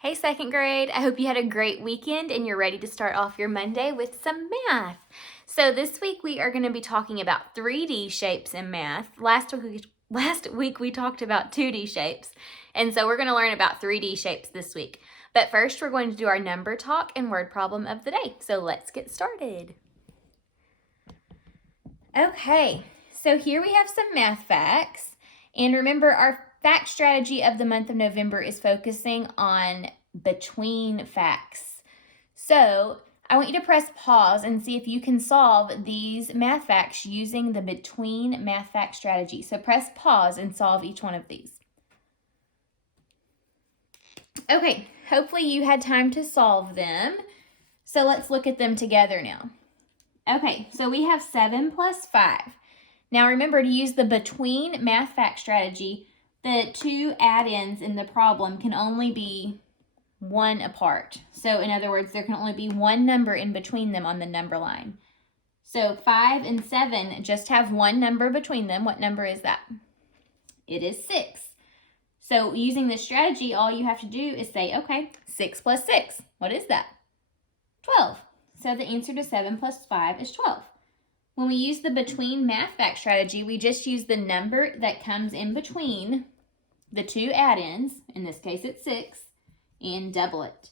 Hey, second grade. I hope you had a great weekend and you're ready to start off your Monday with some math. So this week we are going to be talking about 3D shapes in math. Last week we talked about 2D shapes. And so we're going to learn about 3D shapes this week. But first we're going to do our number talk and word problem of the day. So let's get started. Okay, so here we have some math facts. And remember, our fact strategy of the month of November is focusing on between facts. So I want you to press pause and see if you can solve these math facts using the between math fact strategy. So press pause and solve each one of these. Okay, hopefully you had time to solve them. So let's look at them together now. Okay, so we have 7 plus 5. Now remember, to use the between math fact strategy, the two add-ins in the problem can only be one apart. So in other words, there can only be one number in between them on the number line. So 5 and 7 just have one number between them. What number is that? It is 6. So using this strategy, all you have to do is say, okay, 6 plus 6. What is that? 12. So the answer to 7 plus 5 is 12. When we use the between math fact strategy, we just use the number that comes in between the two add-ins, in this case it's 6, and double it,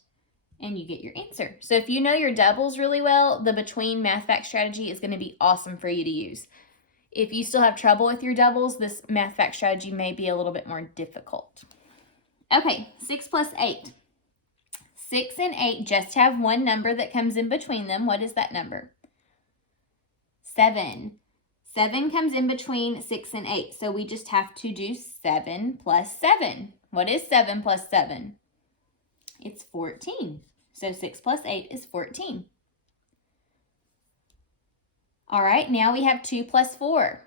and you get your answer. So if you know your doubles really well, the between math fact strategy is going to be awesome for you to use. If you still have trouble with your doubles, this math fact strategy may be a little bit more difficult. Okay, 6 plus 8. 6 and 8 just have one number that comes in between them. What is that number? 7. 7 comes in between 6 and 8, so we just have to do 7 plus 7. What is 7 plus 7? It's 14. So 6 plus 8 is 14. All right, now we have 2 plus 4.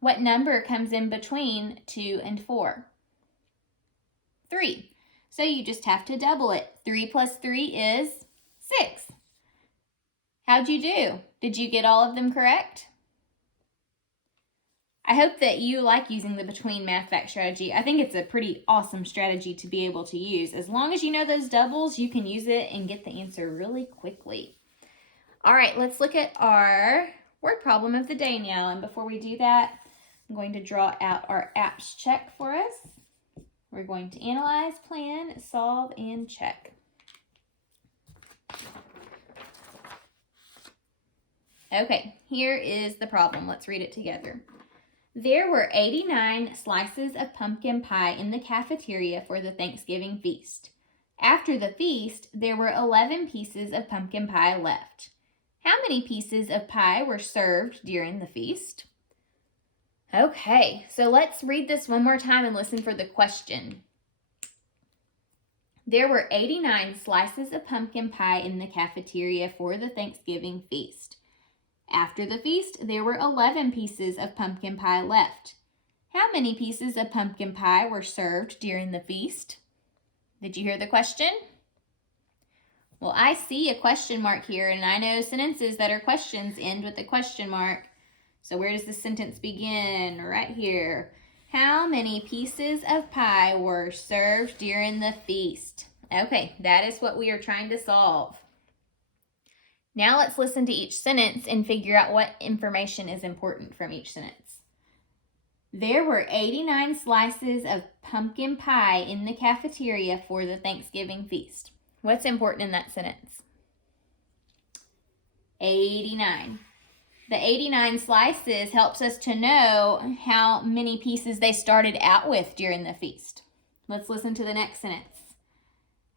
What number comes in between 2 and 4? 3. So you just have to double it. 3 plus 3 is 6. How'd you do? Did you get all of them correct? I hope that you like using the between math fact strategy. I think it's a pretty awesome strategy to be able to use. As long as you know those doubles, you can use it and get the answer really quickly. All right, let's look at our word problem of the day now. And before we do that, I'm going to draw out our apps check for us. We're going to analyze, plan, solve, and check. Okay, here is the problem. Let's read it together. There were 89 slices of pumpkin pie in the cafeteria for the Thanksgiving feast. After the feast, there were 11 pieces of pumpkin pie left. How many pieces of pie were served during the feast? Okay, so let's read this one more time and listen for the question. There were 89 slices of pumpkin pie in the cafeteria for the Thanksgiving feast. After the feast, there were 11 pieces of pumpkin pie left. How many pieces of pumpkin pie were served during the feast? Did you hear the question? Well, I see a question mark here, and I know sentences that are questions end with a question mark. So where does the sentence begin? Right here. How many pieces of pie were served during the feast? Okay, that is what we are trying to solve. Now let's listen to each sentence and figure out what information is important from each sentence. There were 89 slices of pumpkin pie in the cafeteria for the Thanksgiving feast. What's important in that sentence? 89. The 89 slices helps us to know how many pieces they started out with during the feast. Let's listen to the next sentence.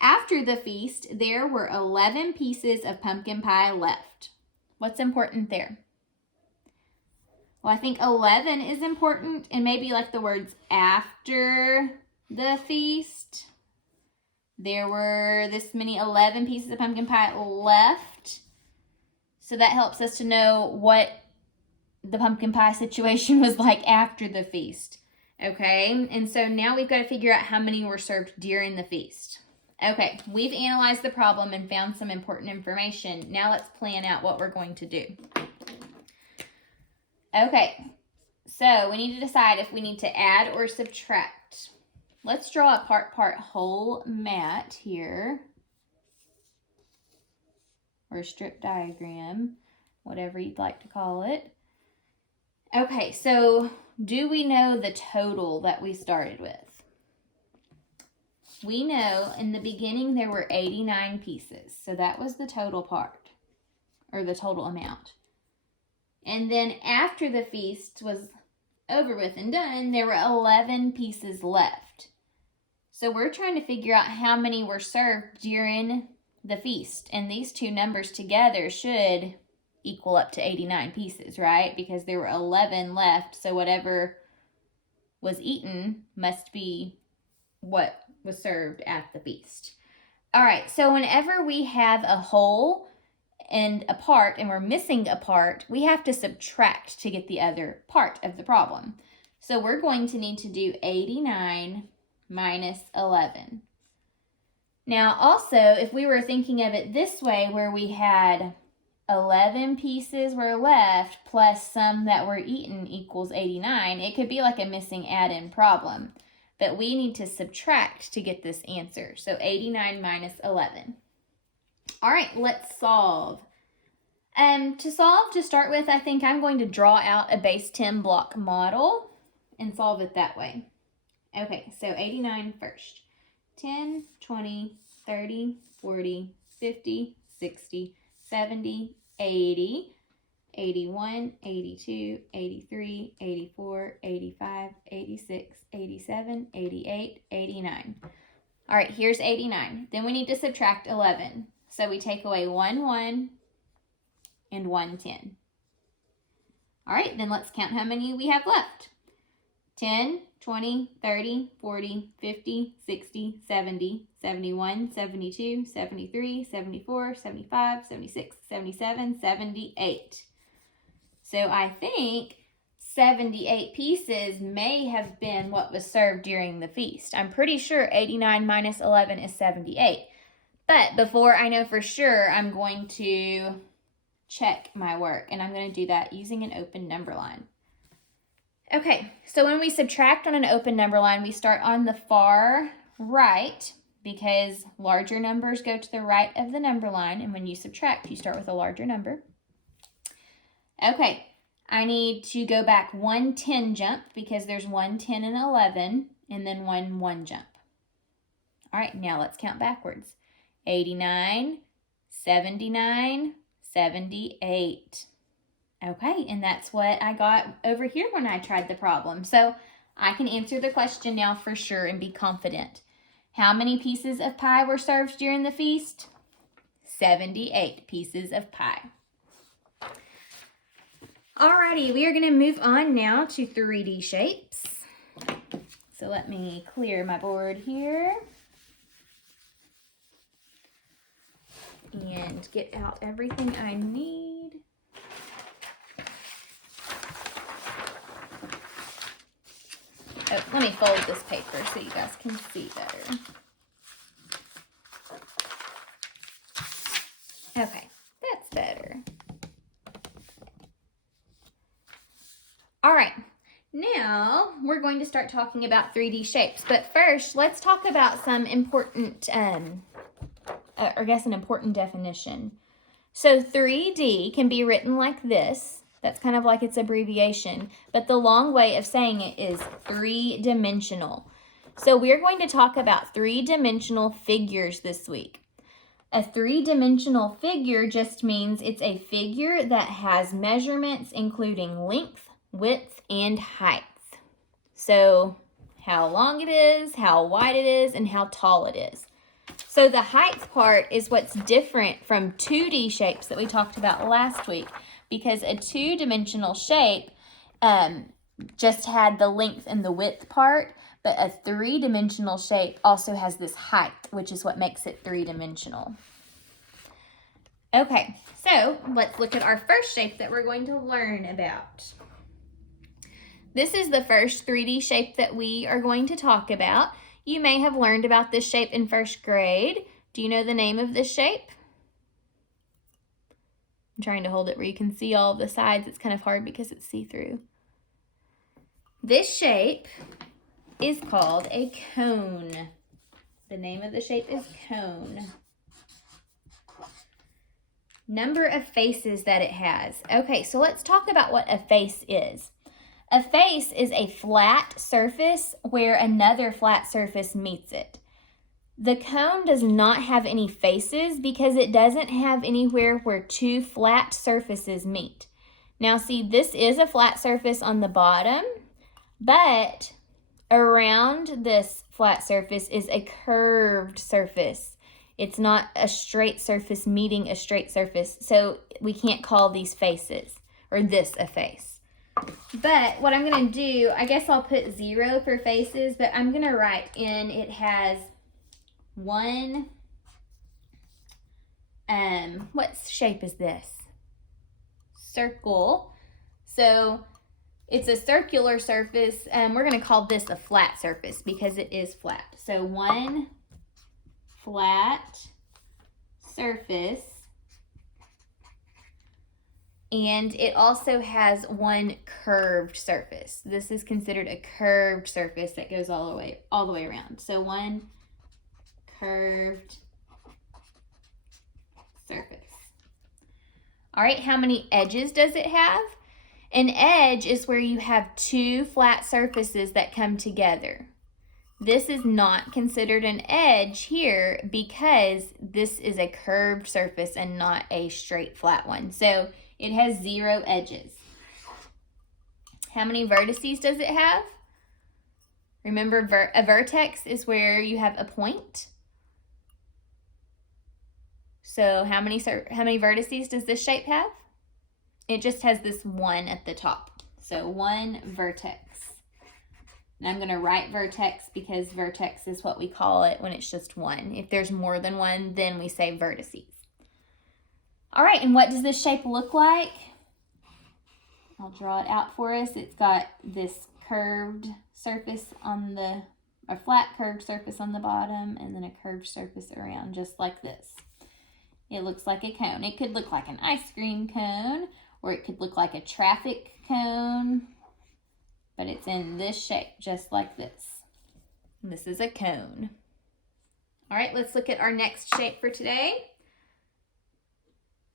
After the feast, there were 11 pieces of pumpkin pie left. What's important there? Well, I think 11 is important, and maybe like the words after the feast. There were this many 11 pieces of pumpkin pie left. So that helps us to know what the pumpkin pie situation was like after the feast. Okay, and so now we've got to figure out how many were served during the feast. Okay, we've analyzed the problem and found some important information. Now let's plan out what we're going to do. Okay, so we need to decide if we need to add or subtract. let's draw a part whole mat here, or a strip diagram, whatever you'd like to call it. Okay, so do we know the total that we started with? We know in the beginning there were 89 pieces, so that was the total part, or the total amount. And then after the feast was over with and done, there were 11 pieces left. So we're trying to figure out how many were served during the feast. And these two numbers together should equal up to 89 pieces, right? Because there were 11 left, so whatever was eaten must be what was served at the feast. All right, so whenever we have a whole and a part and we're missing a part, we have to subtract to get the other part of the problem. So we're going to need to do 89 minus 11. Now also, if we were thinking of it this way, where we had 11 pieces were left plus some that were eaten equals 89, it could be like a missing add-in problem. But we need to subtract to get this answer. So 89 minus 11. All right, let's solve. To solve, to start with, I think I'm going to draw out a base 10 block model and solve it that way. Okay, so 89 first. 10, 20, 30, 40, 50, 60, 70, 80, 81, 82, 83, 84, 85, 86, 87, 88, 89. All right, here's 89. Then we need to subtract 11. So we take away 1, 1, and 1, 10. All right, then let's count how many we have left. 10, 20, 30, 40, 50, 60, 70, 71, 72, 73, 74, 75, 76, 77, 78. So I think 78 pieces may have been what was served during the feast. I'm pretty sure 89 minus 11 is 78. But before I know for sure, I'm going to check my work, and I'm going to do that using an open number line. Okay, so when we subtract on an open number line, we start on the far right because larger numbers go to the right of the number line, and when you subtract, you start with a larger number. Okay, I need to go back 1 10 jump because there's 1 10 and 11, and then 1 1 jump. All right, now let's count backwards. 89, 79, 78. Okay, and that's what I got over here when I tried the problem. So I can answer the question now for sure and be confident. How many pieces of pie were served during the feast? 78 pieces of pie. Alrighty, we are going to move on now to 3D shapes. So let me clear my board here. And get out everything I need. Oh, let me fold this paper so you guys can see better. Okay, that's better. All right, now we're going to start talking about 3D shapes. But first, let's talk about some important, an important definition. So 3D can be written like this. That's kind of like its abbreviation, but the long way of saying it is three-dimensional. So we're going to talk about three-dimensional figures this week. A three-dimensional figure just means it's a figure that has measurements including length, width, and height. So how long it is, how wide it is, and how tall it is. So the height part is what's different from 2D shapes that we talked about last week, because a two-dimensional shape just had the length and the width part, but a three-dimensional shape also has this height, which is what makes it three-dimensional. Okay, so let's look at our first shape that we're going to learn about. This is the first 3D shape that we are going to talk about. You may have learned about this shape in first grade. Do you know the name of this shape? I'm trying to hold it where you can see all of the sides. It's kind of hard because it's see-through. This shape is called a cone. The name of the shape is cone. Number of faces that it has. Okay, so let's talk about what a face is. A face is a flat surface where another flat surface meets it. The cone does not have any faces because it doesn't have anywhere where two flat surfaces meet. Now see, this is a flat surface on the bottom, but around this flat surface is a curved surface. It's not a straight surface meeting a straight surface, so we can't call these faces, or this a face. But what I'm going to do, I guess I'll put 0 for faces, but I'm going to write in it has one, what shape is this? Circle. So it's a circular surface. We're going to call this a flat surface because it is flat. So one flat surface. And it also has one curved surface. This is considered a curved surface that goes all the way around. So one curved surface. All right, how many edges does it have? An edge is where you have two flat surfaces that come together. This is not considered an edge here because this is a curved surface and not a straight flat one. So it has 0 edges. How many vertices does it have? Remember, a vertex is where you have a point. So how many vertices does this shape have? It just has this one at the top. So one vertex. And I'm going to write vertex because vertex is what we call it when it's just one. If there's more than one, then we say vertices. All right, and what does this shape look like? I'll draw it out for us. It's got this curved surface on a flat curved surface on the bottom, and then a curved surface around, just like this. It looks like a cone. It could look like an ice cream cone, or it could look like a traffic cone, but it's in this shape, just like this. And this is a cone. All right, let's look at our next shape for today.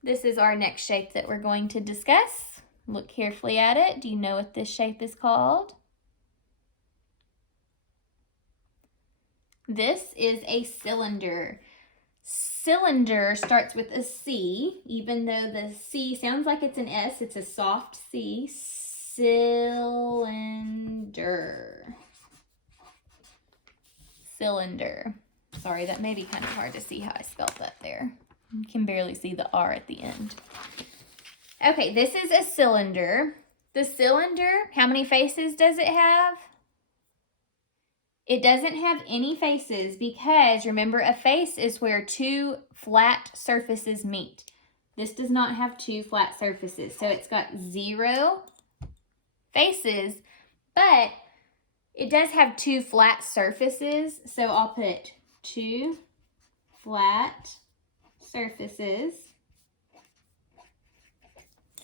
This is our next shape that we're going to discuss. Look carefully at it. Do you know what this shape is called? This is a cylinder. Cylinder starts with a C, even though the C sounds like it's an S, it's a soft C. Cylinder. Cylinder. Sorry, that may be kind of hard to see how I spelled that there. You can barely see the R at the end. Okay, this is a cylinder. The cylinder, how many faces does it have? It doesn't have any faces because, remember, a face is where two flat surfaces meet. This does not have two flat surfaces, so it's got 0 faces, but it does have two flat surfaces, so I'll put 2 flat surfaces.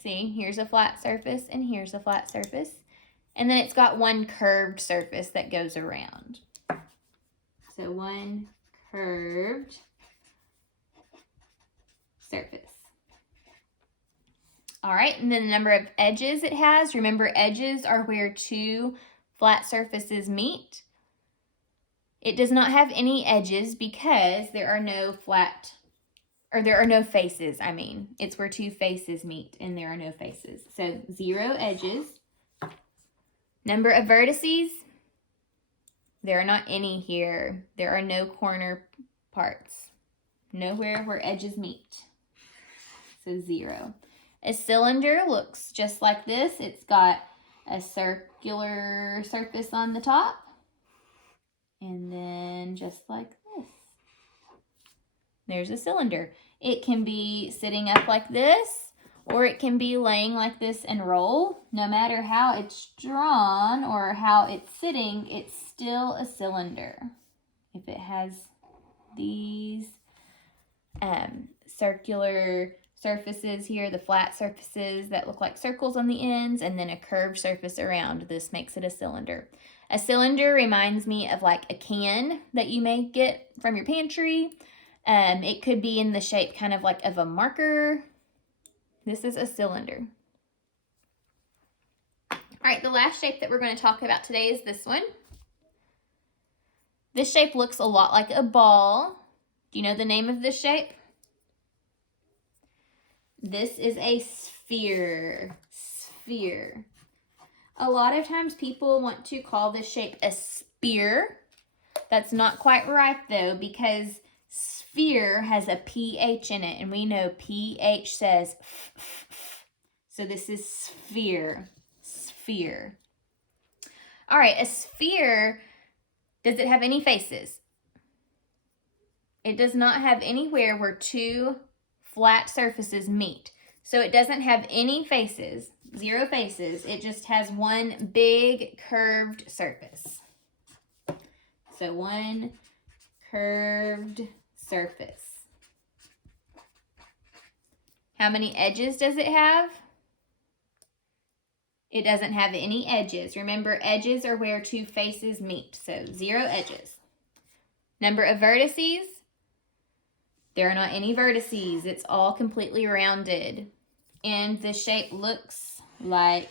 See, here's a flat surface and here's a flat surface. And then it's got one curved surface that goes around. So one curved surface. All right, and then the number of edges it has. Remember, edges are where two flat surfaces meet. It does not have any edges because there are no faces, I mean. It's where two faces meet and there are no faces. So 0 edges. Number of vertices, there are not any here. There are no corner parts. Nowhere where edges meet. So 0. A cylinder looks just like this. It's got a circular surface on the top. And then just like this. There's a cylinder. It can be sitting up like this, or it can be laying like this and roll. No matter how it's drawn or how it's sitting, it's still a cylinder. If it has these circular surfaces here, the flat surfaces that look like circles on the ends, and then a curved surface around, this makes it a cylinder. A cylinder reminds me of like a can that you may get from your pantry. It could be in the shape kind of like of a marker. This is a cylinder. All right, the last shape that we're going to talk about today is this one. This shape looks a lot like a ball. Do you know the name of this shape? This is a sphere. Sphere. A lot of times people want to call this shape a spear. That's not quite right though, because sphere has a PH in it, and we know PH says f, f, f. So this is sphere. Sphere. All right, a sphere, does it have any faces? It does not have anywhere where two flat surfaces meet. So it doesn't have any faces, 0 faces. It just has one big curved surface. So one curved surface. How many edges does it have? It doesn't have any edges. Remember, edges are where two faces meet. So 0 edges. Number of vertices? There are not any vertices. It's all completely rounded. And the shape looks like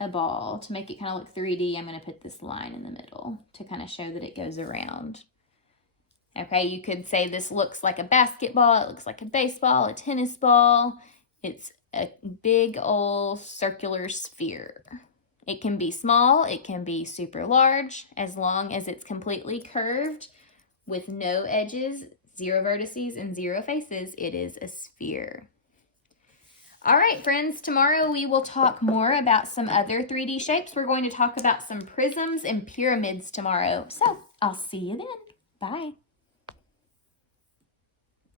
a ball. To make it kind of look 3D, I'm going to put this line in the middle to kind of show that it goes around. Okay, you could say this looks like a basketball. It looks like a baseball, a tennis ball. It's a big old circular sphere. It can be small. It can be super large. As long as it's completely curved with no edges, 0 vertices, and 0 faces, it is a sphere. All right, friends, tomorrow we will talk more about some other 3D shapes. We're going to talk about some prisms and pyramids tomorrow. So I'll see you then. Bye.